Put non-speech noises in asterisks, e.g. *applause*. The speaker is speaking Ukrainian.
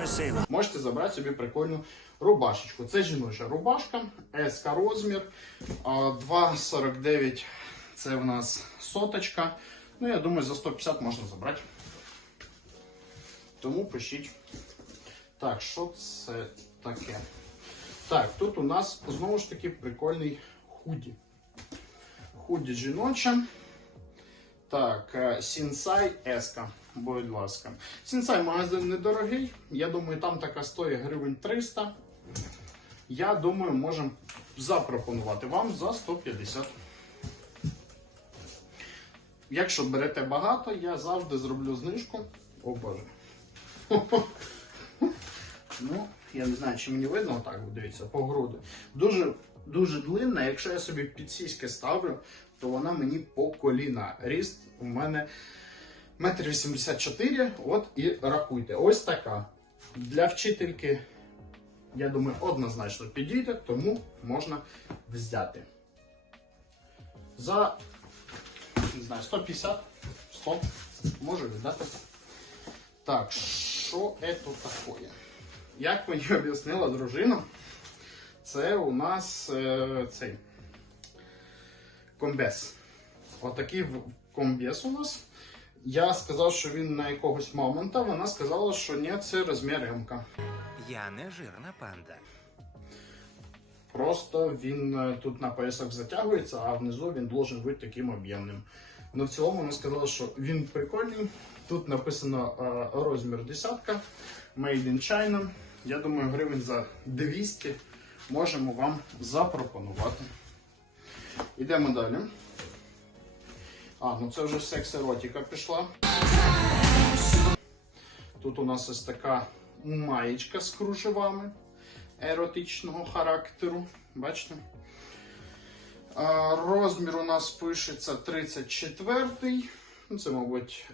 promising. Можете забрати собі прикольну рубашечку. Це жіноча рубашка, СК розмір, 2,49 це в нас соточка. Ну, я думаю, за 150 можна забрати. Тому пишіть. Так, що це таке? Так, тут у нас знову ж таки прикольний худі. Худі жіноча. Так, е, Сінсай Еска, будь ласка. Сінсай магазин недорогий. Я думаю, там така стоїть гривень 300. Я думаю, можемо запропонувати вам за 150. Якщо берете багато, я завжди зроблю знижку. О боже. *laughs* Ну, я не знаю, чи мені видно отак, дивіться, по груди. Дуже, дуже длинна. Якщо я собі під сіськи ставлю, то вона мені по коліна. Ріст у мене метр вісімдесят чотири. От і рахуйте. Ось така. Для вчительки, я думаю, однозначно підійде, тому можна взяти. За не знаю, 150, 100 можу віддати. Так, що це таке? Як мені об'яснила дружина, це у нас е, цей комбез. Отакий комбез у нас. Я сказав, що він на якогось момента. Вона сказала, що ні, це розмір М. Я не жирна панда. Просто він е, тут на поясах затягується, а внизу він должен бути таким об'ємним. Ну, в цілому вона сказала, що він прикольний. Тут написано е, розмір десятка, Made in China. Я думаю, гривень за 200 можемо вам запропонувати. Йдемо далі. А, ну це вже секс-еротика пішла. Тут у нас ось така маєчка з кружевами еротичного характеру. Бачите? Розмір у нас пишеться 34. Ну, це, мабуть,